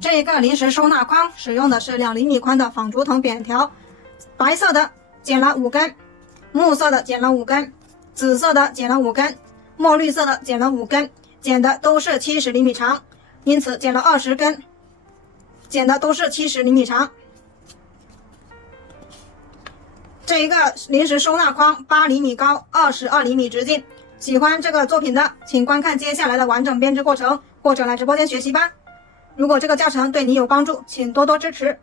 这一个临时收纳筐使用的是2厘米宽的纺竹藤扁条，白色的剪了5根，木色的剪了5根，紫色的剪了5根，墨绿色的剪了5根，剪的都是70厘米长，因此剪了20根，剪的都是70厘米长。这一个临时收纳筐8厘米高，22厘米直径。喜欢这个作品的，请观看接下来的完整编织过程，或者来直播间学习吧。如果这个教程对你有帮助，请多多支持。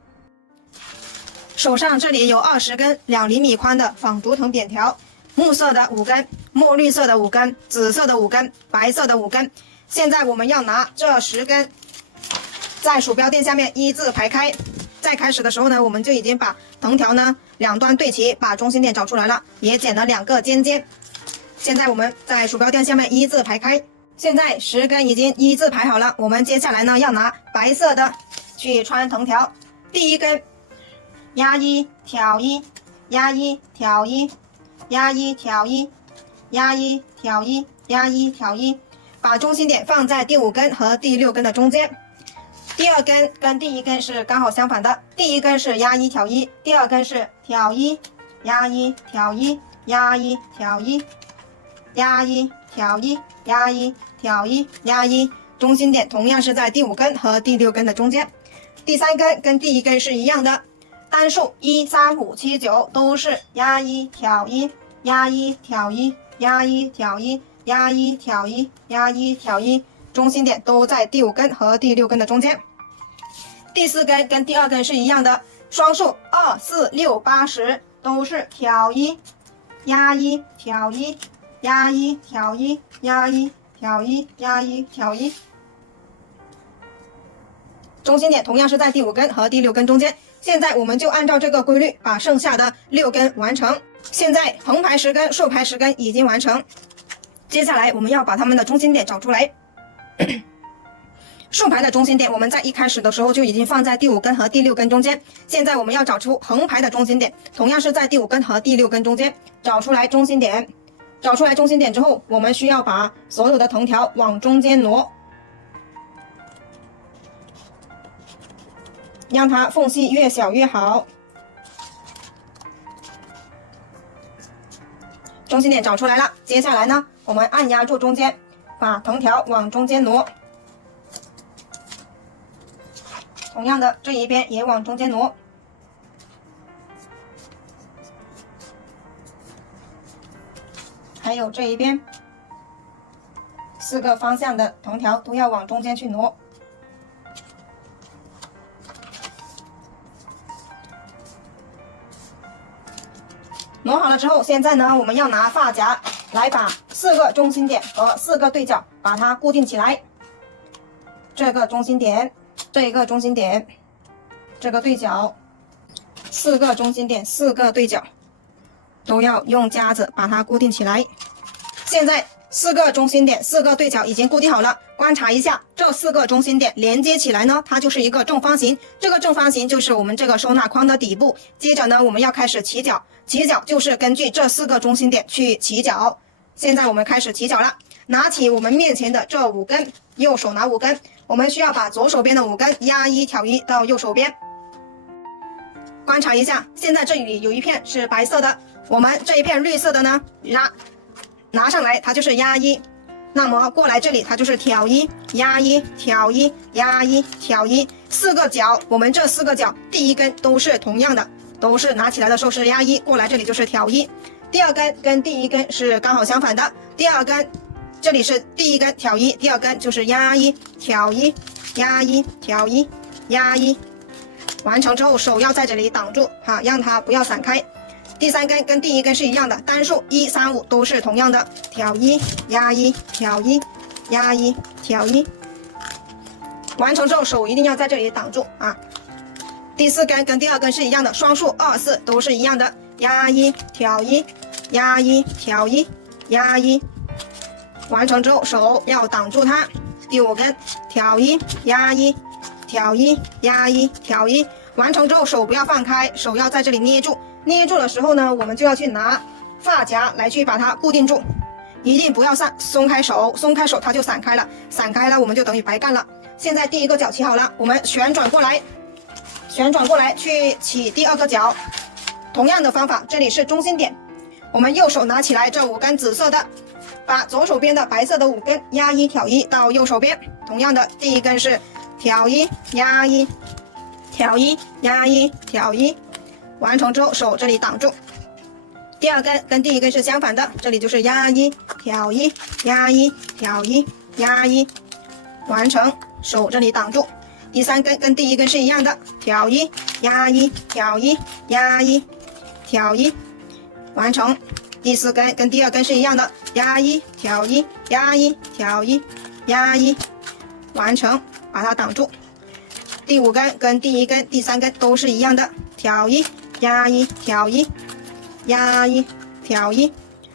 手上这里有20根2厘米宽的纺竹藤扁条，木色的5根，墨绿色的5根，紫色的5根，白色的5根。现在我们要拿这10根，在鼠标垫下面一字排开。在开始的时候呢，我们就已经把藤条呢两端对齐，把中心点找出来了，也剪了2个尖尖。现在我们在鼠标垫下面一字排开。现在10根已经一字排好了，我们接下来呢要拿白色的去穿藤条。第一根压1挑1，压1挑1，压1挑1，压1挑1，压1挑1，把中心点放在第5根和第6根的中间。第2根跟第1根是刚好相反的，第1根是压1挑1，第2根是挑1，压1挑1，压1挑1，压1挑1，压1挑1，压1，中心点同样是在第5根和第6根的中间。第3根跟第1根是一样的，单数1、3、5、7、9都是压1挑1，压1挑1，压1挑1，压1挑1，压1挑1，中心点都在第5根和第6根的中间。第4根跟第2根是一样的，双数2、4、6、8、10都是挑1，压1挑1，压1挑1，压1挑1，压1挑1，中心点同样是在第5根和第6根中间。现在我们就按照这个规律把剩下的6根完成。现在横排10根，竖排10根已经完成。接下来我们要把它们的中心点找出来。竖排的中心点我们在一开始的时候就已经放在第5根和第6根中间，现在我们要找出横排的中心点，同样是在第5根和第6根中间。找出来中心点，找出来中心点之后，我们需要把所有的藤条往中间挪，让它缝隙越小越好。中心点找出来了，接下来呢，我们按压住中间，把藤条往中间挪。同样的，这一边也往中间挪。还有这一边，4个方向的藤条都要往中间去挪。挪好了之后，现在呢，我们要拿发夹来把4个中心点和4个对角把它固定起来。这个中心点，这一个中心点，这个对角，4个中心点，4个对角，都要用夹子把它固定起来。现在4个中心点，4个对角已经固定好了。观察一下，这4个中心点连接起来呢，它就是一个正方形。这个正方形就是我们这个收纳筐的底部。接着呢，我们要开始起角，起角就是根据这4个中心点去起角。现在我们开始起角了，拿起我们面前的这5根，右手拿5根，我们需要把左手边的5根压1挑1到右手边。观察一下，现在这里有一片是白色的，我们这一片绿色的呢，拿上来它就是压1，那么过来这里它就是挑1，压1挑1，压1挑1，4个角，我们这4个角第1根都是同样的，都是拿起来的时候是压1，过来这里就是挑1。第2根跟第1根是刚好相反的，第2根这里是第1根挑1，第2根就是压1挑1，压1挑1，压1。完成之后手要在这里挡住哈，让它不要散开。第3根跟第1根是一样的，单数1、3、5都是同样的，挑1，压1挑1，压1挑1。完成之后手一定要在这里挡住啊。第4根跟第2根是一样的，双数2、4都是一样的，压1挑1，压1挑1，压1。完成之后手要挡住它。第5根挑1，压1挑1，压1挑1。完成之后手不要放开，手要在这里捏住。捏住的时候呢，我们就要去拿发夹来去把它固定住，一定不要松开手，松开手它就散开了，散开了我们就等于白干了。现在第一个角起好了，我们旋转过来去起第二个角。同样的方法，这里是中心点，我们右手拿起来这5根紫色的，把左手边的白色的5根压1挑1到右手边。同样的，第一根是挑1压1挑1压1挑1，完成之后手这里挡住。第二根跟第一根是相反的，这里就是压1挑1压1挑1压1，完成，手这里挡住。第三根跟第一根是一样的，挑1压1挑1压1挑1，完成。第四根跟第二根是一样的，压1挑1压1挑1压1，完成，把它挡住。第5根跟第一根、第3根都是一样的，挑1压1挑1压1挑1，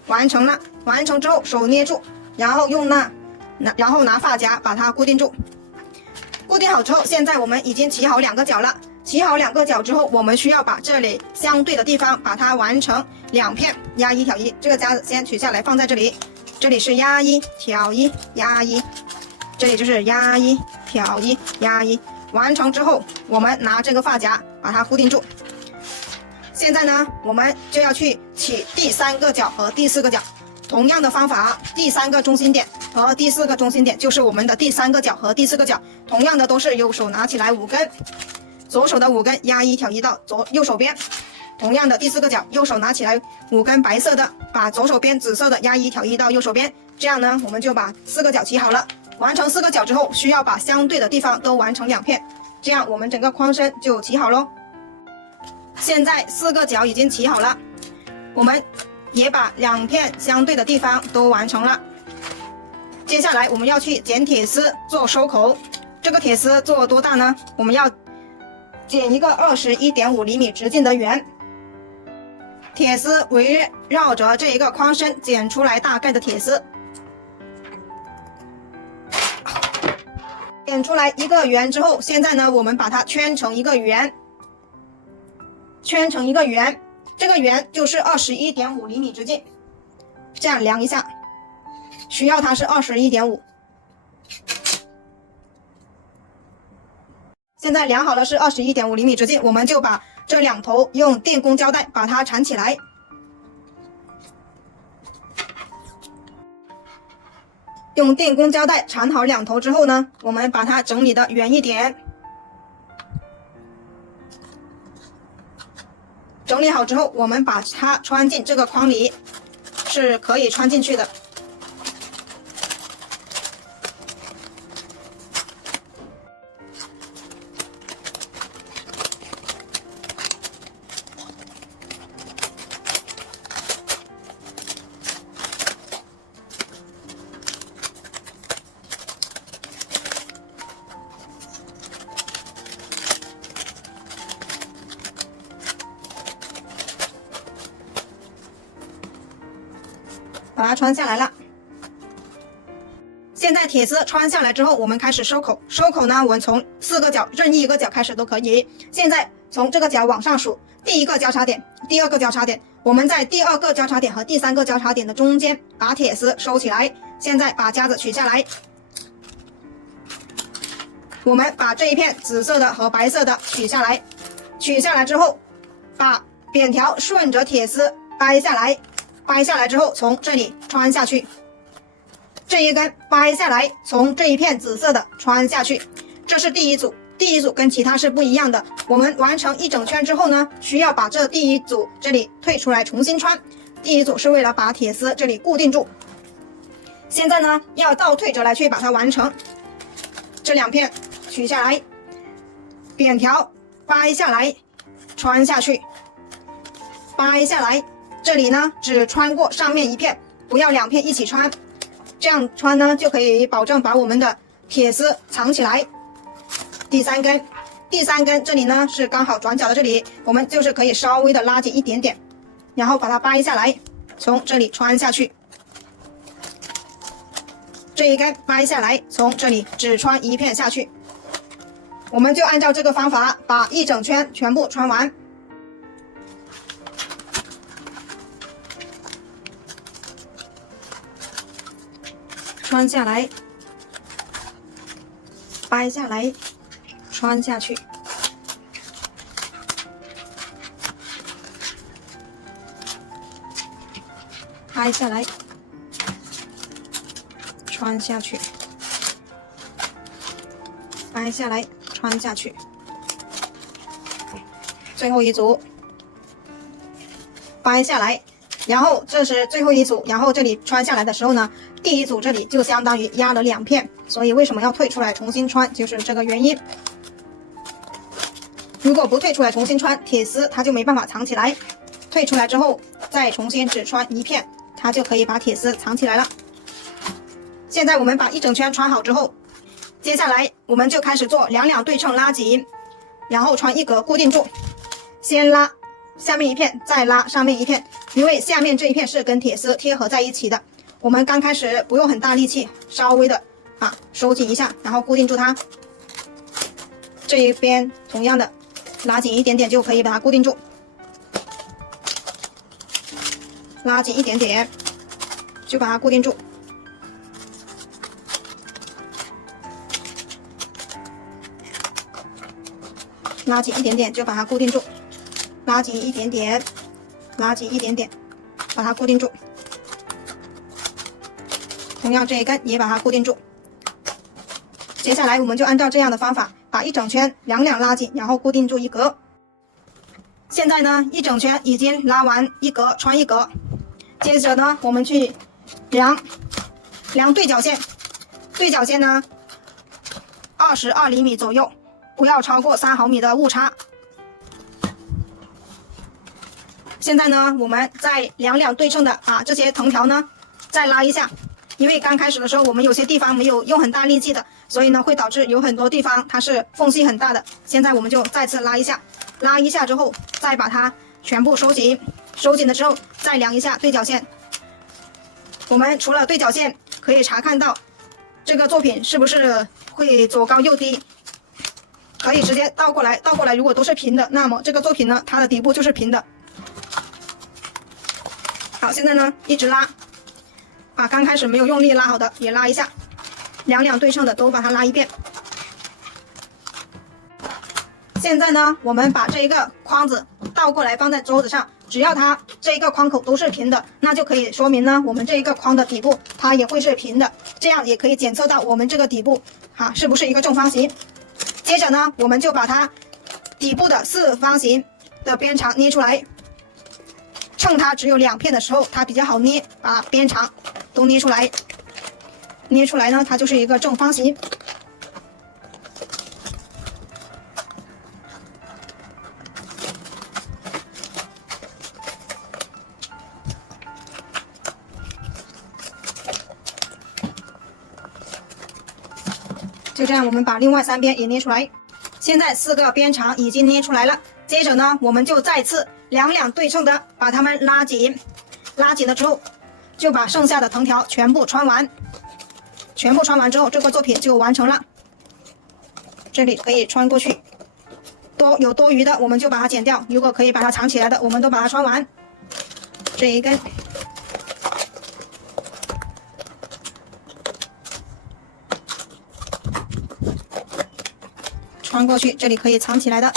完成了。完成之后手捏住，然后拿发夹把它固定住。固定好之后，现在我们已经起好2个角了。起好2个角之后，我们需要把这里相对的地方把它完成2片压1挑1。这个夹子先取下来放在这里，这里是压1挑1压1，这里就是压1挑1压1。完成之后，我们拿这个发夹把它固定住。现在呢，我们就要去起第3个角和第4个角。同样的方法，第3个中心点和第4个中心点就是我们的第3个角和第4个角。同样的都是右手拿起来5根，左手的5根压1挑1到右手边。同样的第4个角，右手拿起来5根白色的，把左手边紫色的压1挑1到右手边。这样呢，我们就把4个角起好了。完成4个角之后，需要把相对的地方都完成2片，这样我们整个框身就起好咯。现在4个角已经起好了，我们也把2片相对的地方都完成了。接下来我们要去剪铁丝做收口。这个铁丝做多大呢？我们要剪一个21.5厘米直径的圆。铁丝围绕着这一个框身剪出来大概的铁丝。剪出来一个圆之后，现在呢，我们把它圈成一个圆。圈成一个圆，这个圆就是21.5厘米直径。这样量一下，需要它是21.5。现在量好了是21.5厘米直径，我们就把这2头用电工胶带把它缠起来。用电工胶带缠好2头之后呢，我们把它整理的圆一点。整理好之后，我们把它穿进这个框里，是可以穿进去的。把它穿下来了。现在铁丝穿下来之后，我们开始收口。收口呢，我们从4个角任意一个角开始都可以。现在从这个角往上数，第1个交叉点，第2个交叉点，我们在第2个交叉点和第3个交叉点的中间把铁丝收起来。现在把夹子取下来，我们把这一片紫色的和白色的取下来。取下来之后，把扁条顺着铁丝掰下来。掰下来之后，从这里穿下去，这一根掰下来，从这一片紫色的穿下去。这是第1组，第1组跟其他是不一样的。我们完成1整圈之后呢，需要把这第1组这里退出来重新穿。第1组是为了把铁丝这里固定住。现在呢，要倒退着来去把它完成。这2片取下来，扁条掰下来，穿下去，掰下来。这里呢，只穿过上面1片，不要2片一起穿，这样穿呢就可以保证把我们的铁丝藏起来。第3根这里呢是刚好转角的这里，我们就是可以稍微的拉紧一点点，然后把它掰下来，从这里穿下去。这一根掰下来，从这里只穿1片下去。我们就按照这个方法把1整圈全部穿完。穿下来，掰下来，穿下去。掰下来，穿下去，掰下来，穿下去。最后一组，掰下来，然后这是最后一组，然后这里穿下来的时候呢，第一组这里就相当于压了2片，所以为什么要退出来重新穿，就是这个原因。如果不退出来重新穿，铁丝它就没办法藏起来。退出来之后，再重新只穿1片。它就可以把铁丝藏起来了。现在我们把一整圈穿好之后，接下来我们就开始做两对称拉紧，然后穿1格固定住。先拉下面1片，再拉上面1片，因为下面这一片是跟铁丝贴合在一起的。我们刚开始不用很大力气，稍微的收紧一下，然后固定住它。这一边同样的拉紧一点点就可以把它固定住。拉紧一点点，就把它固定住。拉紧一点点，就把它固定住。拉紧一点点，拉紧一点点，把它固定住。同样这一根也把它固定住。接下来我们就按照这样的方法，把一整圈两拉紧，然后固定住1格。现在呢，一整圈已经拉完1格，穿1格。接着呢，我们去量对角线，对角线呢22厘米左右，不要超过3毫米的误差。现在呢，我们再两对称的这些藤条呢，再拉一下，因为刚开始的时候我们有些地方没有用很大力气的，所以呢会导致有很多地方它是缝隙很大的。现在我们就再次拉一下，拉一下之后再把它全部收紧。收紧的时候再量一下对角线。我们除了对角线，可以查看到这个作品是不是会左高右低，可以直接倒过来。倒过来如果都是平的，那么这个作品呢，它的底部就是平的。好，现在呢一直拉，把刚开始没有用力拉好的也拉一下，两对称的都把它拉一遍。现在呢，我们把这一个框子倒过来放在桌子上，只要它这一个框口都是平的，那就可以说明呢，我们这一个框的底部它也会是平的，这样也可以检测到我们这个底部是不是一个正方形。接着呢，我们就把它底部的四方形的边长捏出来，趁它只有2片的时候，它比较好捏，把边长都捏出来。捏出来呢，它就是一个正方形。就这样，我们把另外3边也捏出来。现在4个边长已经捏出来了。接着呢，我们就再次两对称的把它们拉紧。拉紧了之后，就把剩下的藤条全部穿完。全部穿完之后，这个作品就完成了。这里可以穿过去，有多余的我们就把它剪掉。如果可以把它藏起来的，我们都把它穿完。这一根。穿过去，这里可以藏起来的，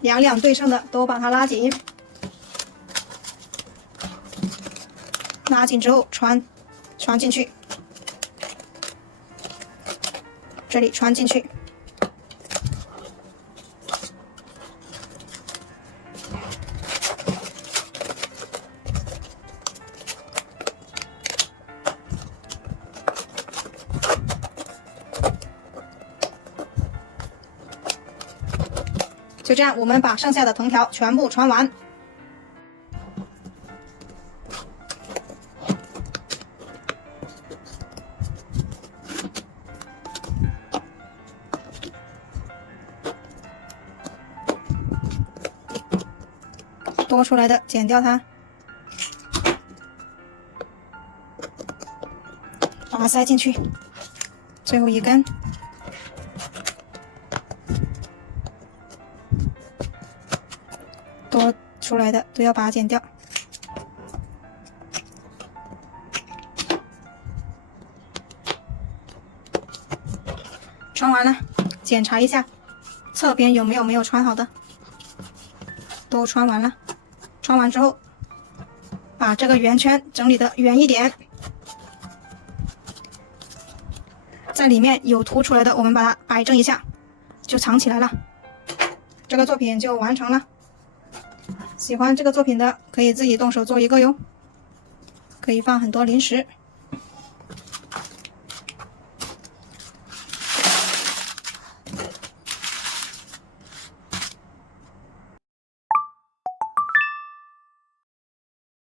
两对称的都把它拉紧，拉紧之后穿进去，这里穿进去，就这样，我们把剩下的藤条全部穿完。多出来的剪掉它，把它塞进去。最后一根。多出来的都要把它剪掉。穿完了，检查一下侧边有没有没有穿好的，都穿完了。穿完之后，把这个圆圈整理的圆一点，在里面有凸出来的，我们把它摆正一下，就藏起来了。这个作品就完成了。喜欢这个作品的可以自己动手做一个哟，可以放很多零食。